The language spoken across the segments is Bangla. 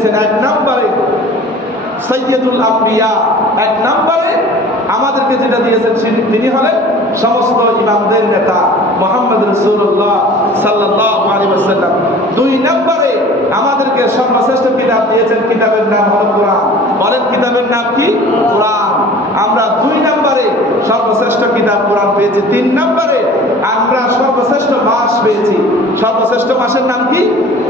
দিয়েছেন এক নম্বরে সাইয়্যিদুল আম্বিয়া, এক নম্বরে আমাদেরকে যেটা দিয়েছেন তিনি হলেন সমস্ত ইমামদের নেতা মুহাম্মদ রাসূলুল্লাহ সাল্লাল্লাহু আলাইহি ওয়াসাল্লাম। দুই নম্বরে আমাদেরকে সর্বশ্রেষ্ঠ কিতাব দিয়েছেন, কিতাবের নাম হলো কোরআন। বলেন কিতাবের নাম কি? কোরআন। আমরা দুই নম্বরে সর্বশ্রেষ্ঠ কিতাব কোরআন পেয়েছি। তিন নম্বরে আমরা সর্বশ্রেষ্ঠ মাস পেয়েছি। সর্বশ্রেষ্ঠ মাসের নাম কি?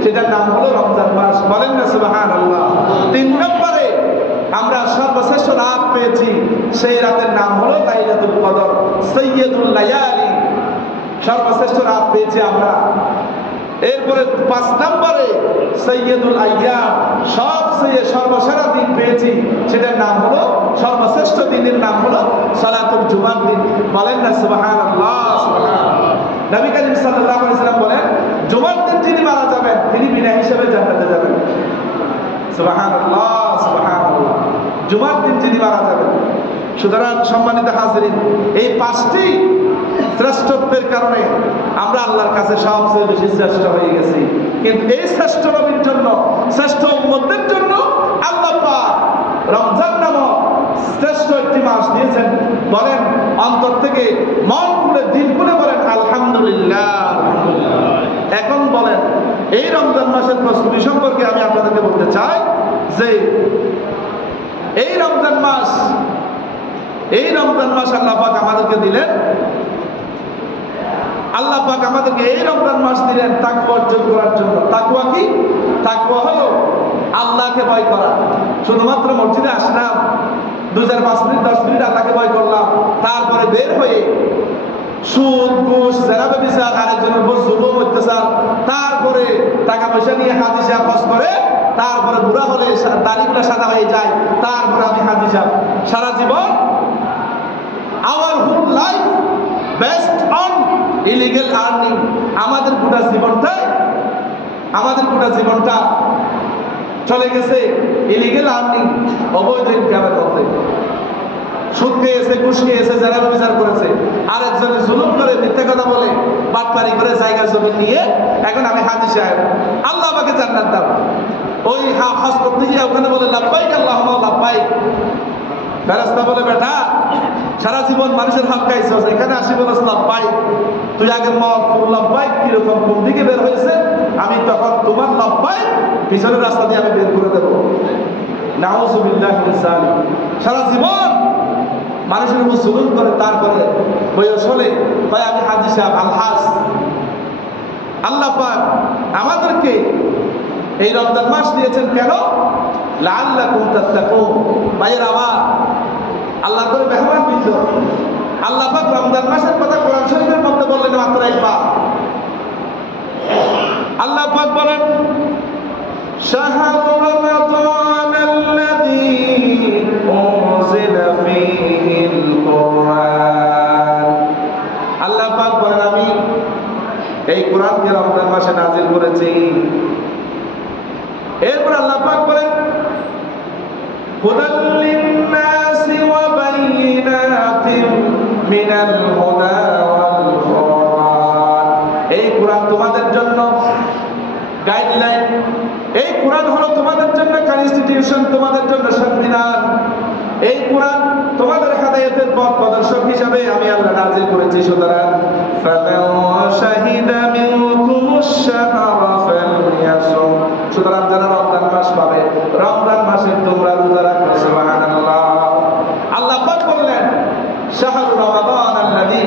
সেটার নাম হলো রমজান মাস। বলেন না সুবহানাল্লাহ। তিন নম্বরে আমরা সর্বশ্রেষ্ঠ রাত পেয়েছি, সেই রাতের নাম হলো লাইলাতুল কদর, সাইয়্যিদুল লায়ালি। সর্বশ্রেষ্ঠ রাত পেয়েছি আমরা। এরপরে 5 নম্বরে সাইয়্যিদুল আইয়াম, সবচেয়ে সর্বসেরা দিন পেয়েছি, সেটার নাম হলো সর্বশ্রেষ্ঠ দিনের নাম হলো সালাতুল জুমার দিন। বলেন না সুবহানাল্লাহ সুবহানাল্লাহ। নবী করিম সাল্লাল্লাহু আলাইহি ওয়াসাল্লাম বলেন জুমার দিন যিনি মারা যাবেন তিনি বিনা হিসাবে জান্নাতে যাবেন। সুবহানাল্লাহ সুবহানাল্লাহ। জুমার দিন যিনি মারা যাবেন। সুতরাং সম্মানিত হাজিরিন, এই 5টি শ্রেষ্ঠত্বের কারণে আমরা আল্লাহর কাছে সবচেয়ে বেশি শ্রেষ্ঠ হয়ে গেছি। কিন্তু এই শ্রেষ্ঠ নবীর জন্য, শ্রেষ্ঠ উম্মতের জন্য আল্লাহ পাক রমজান নামক শ্রেষ্ঠ একটি মাস দিয়েছেন। বলেন অন্তর থেকে, মন খুলে, দিল খুলে বলেন আলহামদুলিল্লাহ। এখন বলেন এই রমজান মাসের প্রস্তুতি সম্পর্কে আমি আপনাদেরকে বলতে চাই যে এই রমজান মাস আল্লাহ পাক আমাদেরকে দিলেন। আল্লাহ পাক আমাদেরকে এই রমজান মাস দিলেন তাকওয়া অর্জন করার জন্য। তাকওয়া কি? তাকওয়া হলো আল্লাহকে ভয় করা। শুধুমাত্র মসজিদে আসলাম, 2-5 মিনিট 10 মিনিট আল্লাহকে ভয় করলাম, তারপরে বের হয়ে সুদ, ঘুষ, জেনা, ব্যভিচার, আরেকজনের উপর জুলুম, অত্যাচার, তারপরে টাকা পয়সা নিয়ে হাজি সাহেব হজ করে, তারপরে বুড়া হলে দাড়িগুলো সাদা হয়ে যায়, তারপরে আমি হাজি সাহেব। সারা জীবন our whole life based on illegal earning। আমাদের গোটা জীবনটা চলে গেছে ইলিগেল আর্নিং, অবৈধ ইনকামের মধ্যে। সুদ খেয়েছে, ঘুষ খেয়েছে, জেনা ব্যভিচার করেছে, আরেকজনে জুলুম করে, মিথ্যা কথা বলে, বাটপারি করে জায়গা জমি নিয়ে এখন আমি হাজি সাহেব, আল্লাহ আমাকে জান্নাত দাও। ওই হজ করতে গিয়ে ওখানে বলে লাব্বাইক আল্লাহুম্মা লাব্বাইক। ফেরেশতা বলে বেটা সারা জীবন মানুষের হক খাইছস, এখানে আসি বলস লাব্বাইক। তুই আগে মত লাব্বাইক কিরকম কোন দিকে বের হয়েছে, আমি তখন তোমার লাব্বাইক পিছনের রাস্তা দিয়ে আমি বের করে দেবো। নাউযুবিল্লাহি মিন যালিক। সারা জীবন মানুষের উপর জুলুম করে, তারপরে বয়স হলে ভাই আমি হাজি সাহেব আলহাজ। আল্লাহ পাক আমাদেরকে এই রমজান মাস দিয়েছেন কেন? লাআল্লাকুম তাত্তাকুন। ভাইয়ের আমার, আল্লাহ করে মেহমান বৃন্দ, আল্লাহ পাক রমজান মাসের কথা কোরআন শরীফের মধ্যে বললেন মাত্র একবার। আল্লাহ পাক বলেন শাহরু রমাদানাল্লাযী উনজিলা ফীহিল কুরআন। আল্লাহ পাক বলেন আমি এই কোরআনকে রমজান মাসে নাযিল করেছি। এরপর আল্লাহ পাক বলেন হুদাল লিন-নাসি ওয়া বাইয়িনাতিন মিনাল হুদা ওয়াল ফুরকান। এই কোরআন তোমাদের জন্য গাইডলাইন, এই কোরআন হলো তোমাদের জন্য কনস্টিটিউশন, তোমাদের জন্য সংবিধান। এই কোরআন তোমাদের হেদায়েতের পথ প্রদর্শক হিসাবে আমি আল্লাহ নাযিল করেছি। সুতরাং ফামান শাহিদা মিনকুমুশ শাহরা ফালইয়াসুম। সুতরাং যারা রমজান মাস পাবে, রমজান মাসে তোমরা রোজা রাখবে। সুবহানাল্লাহ। আল্লাহ পাক বললেন শাহরু রমাদানাল্লাযী।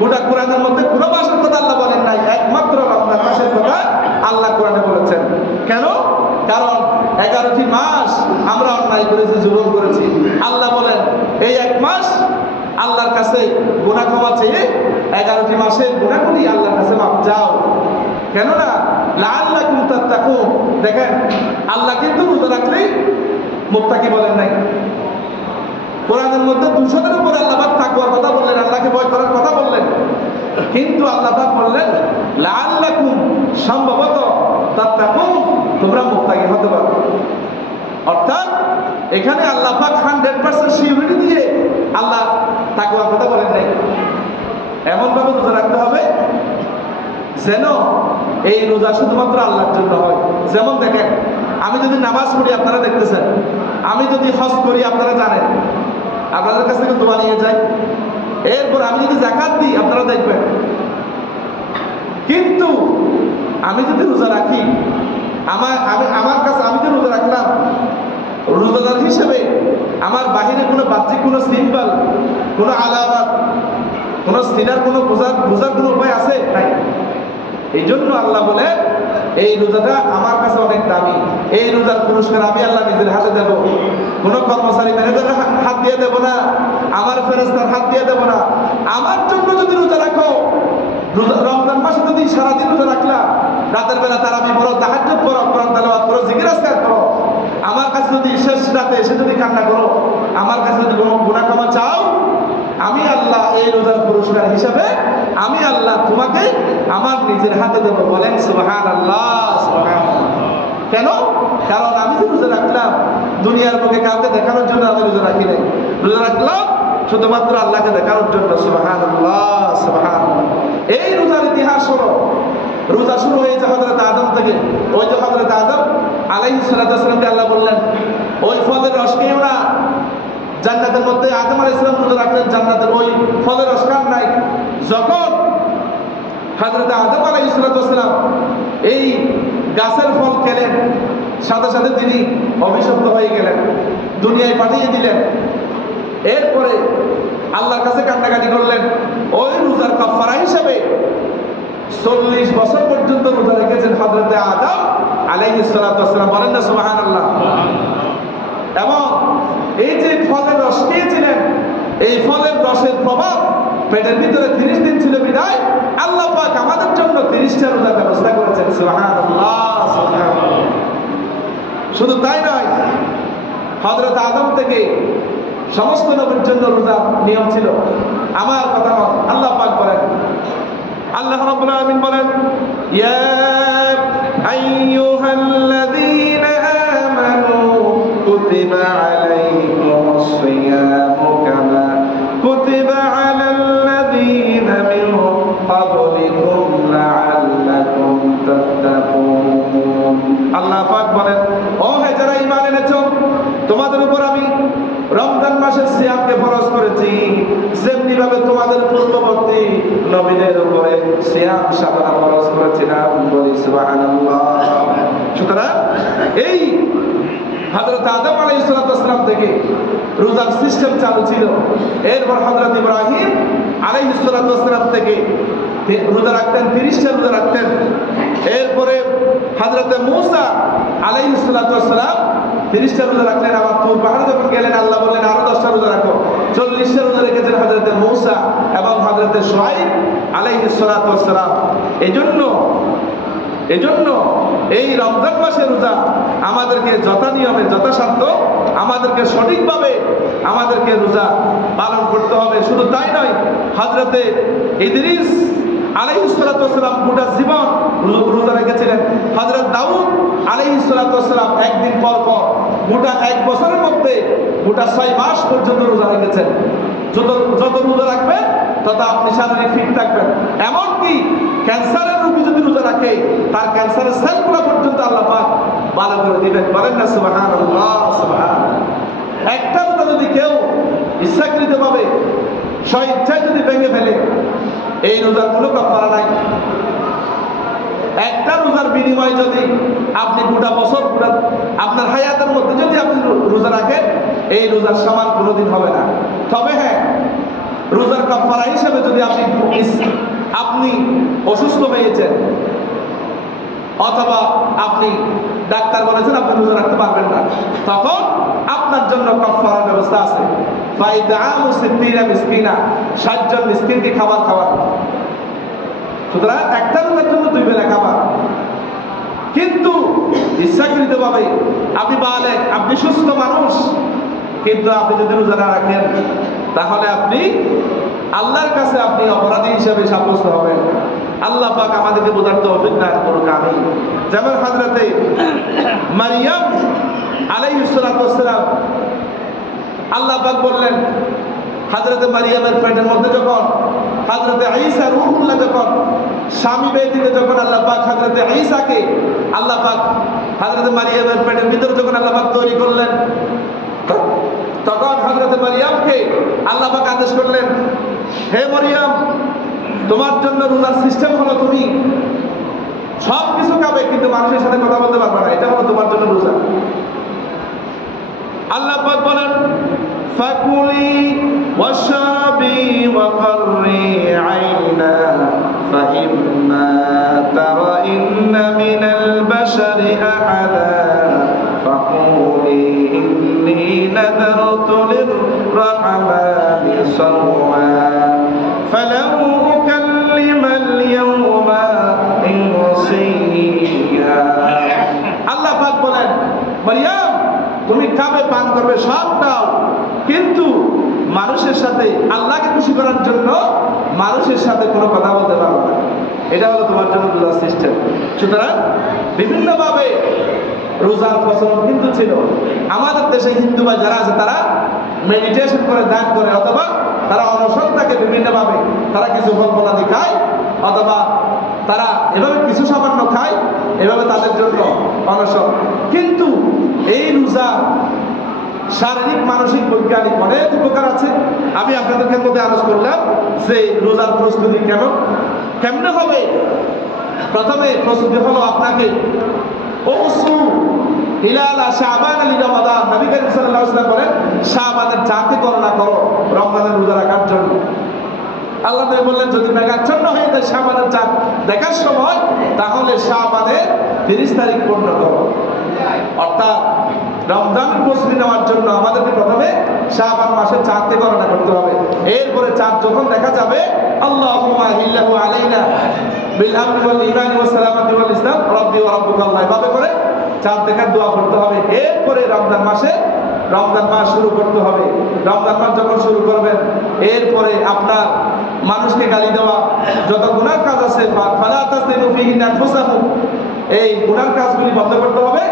গোটা কোরআনের মধ্যে কোনো মাসের কথা আল্লাহ বলেন নাই, একমাত্র রমজান মাসের কথা আল্লাহ কোরআনে বলেছেন। কেন? কারণ 11টি মাস আমরা অন্যায় করেছি, জুলুম করেছি। আল্লাহ বলেন এই এক মাস আল্লাহর কাছে গুনাহ ক্ষমা চেয়ে 11টি মাসের গুনাহগুলি আল্লাহর কাছে মাফ চাও। কেননা লাআল্লাকুম তাত্তাকুন। দেখেন আল্লাহ কিন্তু রোজা রাখলেই মুত্তাকি বলেন নাই। কোরআনের মধ্যে 200-এর উপরে আল্লাহ পাক তাকওয়ার কথা বললেন, আল্লাহকে ভয় করার কথা বললেন, কিন্তু আল্লাহ পাক বললেন লাআল্লাকুম, সম্ভবত তাত্তাকুন, তোমরা মুত্তাকি হতে পারো। অর্থাৎ এখানে আল্লাহ পাক 100% সিউরিটি দিয়ে আল্লাহ তাকওয়ার কথা বলেন নাই। এমন ভাবে রোজা রাখতে হবে যেন এই রোজা শুধুমাত্র আল্লাহর জন্য হয়। যেমন দেখেন আমি যদি নামাজ পড়ি আপনারা দেখতেছেন, আমি যদি হজ করি আপনারা জানেন, আপনাদের কাছ থেকে দোয়া নিয়ে যাই, এরপর আমি যদি যাকাত দিই আপনারা দেখবেন। কিন্তু আমি যদি রোজা রাখি, আমার কাছে আমি যে রোজা রাখলাম, রোজাদার হিসেবে আমার বাহিরে কোনো বাহ্যিক কোনো সিম্বল, কোনো আলামত, কোনো সিনার কোনো বোঝার কোনো উপায় আছে নাই। এই জন্য আল্লাহ বলে এই রোজাটা আমার কাছে অনেক দামি, এই রোজার পুরস্কার আমি আল্লাহ নিজের হাতে দেব। কোনো কর্মচারী ম্যানেজারের হাত দিয়ে দেব না, আমার ফেরেশতার হাত দিয়ে দেব না। আমার জন্য যদি রোজা রাখো, রমজান মাসে যদি সারাদিন রোজা রাখলা, রাতের বেলা তারাবি পড়ো, তাহাজ্জুদ পড়ো, কোরআন তেলাওয়াত করো, জিকির আজকার করো, আমার কাছে যদি শেষ রাতে এসে যদি কান্না করো, আমার কাছে যদি কোনো গুনাহ ক্ষমা চাও, আমি আল্লাহ এই রোজার পুরস্কার হিসাবে আমি আল্লাহ তোমাকে আমার নিজের হাতে দেব। বলেন সুবহানাল্লাহ, সুবহানাল্লাহ। কেন? কারণ আমি যে রোজা রাখলাম দুনিয়ার বুকে কাউকে দেখানোর জন্য আমি রোজা রাখি নাই, রোজা রাখলাম শুধুমাত্র আল্লাহকে দেখানোর জন্য। সুবহানাল্লাহ, সুবহানাল্লাহ। এই রোজার ইতিহাস হলো, রোজা শুরু হয়েছে হযরত আদম থেকে। ওই যে হযরত আদম আলাইহিস সালাতু ওয়াস সালামকে আল্লাহ বললেন ওই ফলের রস খেও না। জান্নাতের মধ্যে আদম আলাইহিস সালাম রোজা রাখলেন, জান্নাতের ওই ফলের রস খান নাই। যখন হযরত আদম আলাইহিস সালাতু ওয়াস সালাম এই গাছের ফল খেলেন, সাথে সাথে তিনি অভিশপ্ত হয়ে গেলেন, দুনিয়ায় পাঠিয়ে দিলেন। এরপরে আল্লাহর কাছে কান্নাকাটি করলেন। ওই রোজার কাফারা হিসেবে 40 বছর পর্যন্ত রোজা রেখেছেন হযরত আদম আলাইহিস সালাতু ওয়াস সালাম। বলেন না সুবহানাল্লাহ। এবং এই যে ফলের রস খেয়েছিলেন, এই ফলের রসের প্রভাব পেটের ভিতরে 30 দিন ছিল বিদায় আল্লাহ পাক আমাদের জন্য 30টা রোজার ব্যবস্থা করেছেন। সুবহানাল্লাহ, সুবহানাল্লাহ। শুধু তাই নয়, হযরত আদম থেকে সমস্ত নবীর জন্য রোজার নিয়ম ছিল। আমার কথা নয়, আল্লাহ পাক বলেন, আল্লাহ রাব্বুল আলামিন বলেন, ইয়া আইয়ুহাল্লাযীনা আমানু কুতিবা আলাইকুমুস সিয়ামু কামা কুতিবা আলাল্লাযীনা মিন ক্বাবলিকুম লাআল্লাকুম তাত্তাকুন। আল্লাহ পাক বলেন, ও হে যারা ঈমান এনেছো, তোমাদের উপর আমি রমজান মাসের সিয়ামকে ফরজ করেছি, যেমনি ভাবে তোমাদের পূর্ববর্তী নবীদের উপরে সিয়াম সাধনা ফরজ করেছিলাম। বলি সুবহানাল্লাহ। সুতরাং এই হযরত আদম আলাইহিস সালাম থেকে রোজার সিস্টেম চালু ছিল। এরপর হযরত ইব্রাহিম আলাইহিস সালাম থেকে রোজা রাখতেন, 30টা রোজা রাখতেন। এরপরে হযরত মূসা আলাইহিস সালাম 30টা রোজা রাখলেন। আবার তুর পাহাড়ে যখন গেলেন আল্লাহ বললেন আরো 10টা রোজা রাখো। 40টা রোজা রেখেছেন হযরত মূসা এবং হযরত শুআয়ব আলাইহিস সালাম। এজন্য এই রমজান মাসের রোজা আমাদেরকে যথা নিয়মে যথাসাধ্য আমাদেরকে সঠিকভাবে আমাদেরকে রোজা পালন করতে হবে। শুধু তাই নয়, হযরত ইদ্রিস আলাইহিস সালাম গোটা জীবন রোজা রেখেছিলেন। হযরত দাউদ আলাইহিস সালাম একদিন পর পর গোটা 1 বছরের মধ্যে গোটা 6 মাস পর্যন্ত রোজা রেখেছেন। যত রোজা রাখবেন তত আপনি শারীরিক ফিট থাকবেন। এমনকি ক্যান্সারের রোগী যদি রোজা রাখে তার ক্যান্সারের সেলগুলো পর্যন্ত আল্লাহ পাক ভালো করে দিবেন। বলেন না সুবহানাল্লাহ, সুবহানাল্লাহ। একটা রোজা যদি কেউ ইচ্ছাকৃতভাবে স্বইচ্ছায় যদি ভেঙে ফেলে, এই রোজার কোনো কাফারা নাই। একটা রোজার বিনিময়ে যদি আপনি গোটা বছর আপনার হায়াতের মধ্যে যদি আপনি রোজা রাখেন, এই রোজার সমান কোনোদিন হবে না। তবে হ্যাঁ, রোজার কাফারা হিসেবে যদি আপনি অসুস্থ হয়েছেন অথবা আপনি ডাক্তার বলেছেন আপনি রোজা রাখতে পারবেন না, তখন আপনার জন্য কাফারার ব্যবস্থা আছে। ফাইদাউ 60 মিসকিনা, 60 জন মিসকিনকে খাবার খাওয়ানো। সুতরাং একটা রোজার জন্য 2 বেলা খাবার। কিন্তু ইচ্ছাকৃতভাবে আপনি বালেগ, আপনি সুস্থ মানুষ, কিন্তু আপনি যদি রোজা না রাখেন তাহলে আপনি আল্লাহর কাছে আপনি অপরাধী হিসেবে সাব্যস্ত হবেন। আল্লাহ পাক আমাদেরকে বোঝার তৌফিক দান করুন, আমিন। যেমন হযরত মারইয়াম আলাইহিস সালাম, আল্লাহ পাক বললেন হযরত মারইয়ামের পেটের মধ্যে যখন হযরত ঈসা রূহুল্লাহ যখন স্বামী ব্যতীত যখন আল্লাহ পাক হযরত ঈসাকে আল্লাহ পাক হযরত মারিয়ামের পেটের ভিতরে যখন আল্লাহ পাক তৈরি করলেন, তখন হযরত মারিয়ামকে আল্লাহ পাক আদেশ করলেন, হে মারিয়াম, তোমার জন্য রোজার সিস্টেম হলো তুমি সব কিছু খাবে কিন্তু মানুষের সাথে কথা বলতে পারবে না, এটা হলো তোমার জন্য রোজা। আল্লাহ পাক বলেন, ফাকুলি ওয়াশরাবি ওয়াকাররি আইনা ফাইম্মা তারাইন্না মিনাল বাশারি আহাদা ফাকুলি ইন্নী নাযারতু লিররহমানি সাওমা ফালান উকাল্লিমাল ইয়াওমা ইনসিয়া। আল্লাহ পাক বলেন, মারিয়াম, তুমি খাবে, পান করবে, সব দাও, কিন্তু মানুষের সাথে, আল্লাহকে খুশি করার জন্য মানুষের সাথে কোনো কথা বলতে পারবে না। এটা হলো তোমার জন্য রোজার সিস্টেম। সুতরাং বিভিন্নভাবে রোজার প্রচলন কিন্তু ছিল। আমাদের দেশে হিন্দু বা যারা আছে তারা মেডিটেশন করে, ধ্যান করে, অথবা তারা অনশন থাকে বিভিন্নভাবে, তারা কিছু ফল ফলাদি খায়, অথবা তারা এভাবে কিছু সামান্য খায়, এভাবে তাদের জন্য অনশন। কিন্তু এই রোজা শারীরিক, মানসিক, বৈজ্ঞানিক অনেক উপকার আছে। আমি আপনাদেরকে মধ্যে আলোচনা করলাম যে রোজার প্রস্তুতি কেমনে হবে। প্রথমে প্রস্তুতি হলো আপনাকে নবী করিম সাল্লাল্লাহু আলাইহি ওয়াসাল্লাম বলেন, শাবানের চাঁদকে গণনা করো রমজানের রোজা রাখার জন্য। আল্লাহ নবী বললেন, যদি মেঘাচ্ছন্ন হয়ে যায় শাবানের চাঁদ দেখার সময়, তাহলে শাবানের 30 তারিখ পূর্ণ করো। অর্থাৎ রমজানের প্রস্তুতি নেওয়ার জন্য আমাদেরকে প্রথমে শাবান মাসের চাঁদকে গণনা করতে হবে। এরপরে চাঁদ যখন দেখা যাবে, আল্লাহুম্মা হিল্লাহু আলাইনা বিল আমনি ওয়াল ঈমানি ওয়াস সালামাতি ওয়াল ইসলাম রাব্বি ওয়া রাব্বুকা আল্লাহ, এভাবে করে চাঁদ দেখার দোয়া করতে হবে। এরপরে রমজান মাস শুরু করতে হবে। রমজান মাস যখন শুরু করবেন, এরপরে আপনার মানুষকে গালি দেওয়া, যত গুনার কাজ আছে, ফালা তাসলিমু ফিহি আনফুসাকুম, এই গুনার কাজগুলি বন্ধ করতে হবে,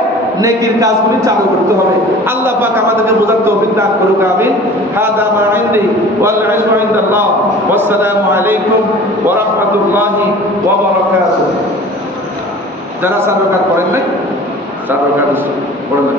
নেকির কাজগুলি চালু করতে হবে। আল্লাহ পাক আমাদেরকে বোঝার তৌফিক দান করুক, আমিন। হাদা মা ইনদি ওয়াল ইলমু ইনদাল্লাহ। ওয়াসসালামু আলাইকুম ওয়া রাহমাতুল্লাহি ওয়া বারাকাতুহু। যারা 4 রাকাত পড়েন নাই, 4 রাকাত পড়বেন।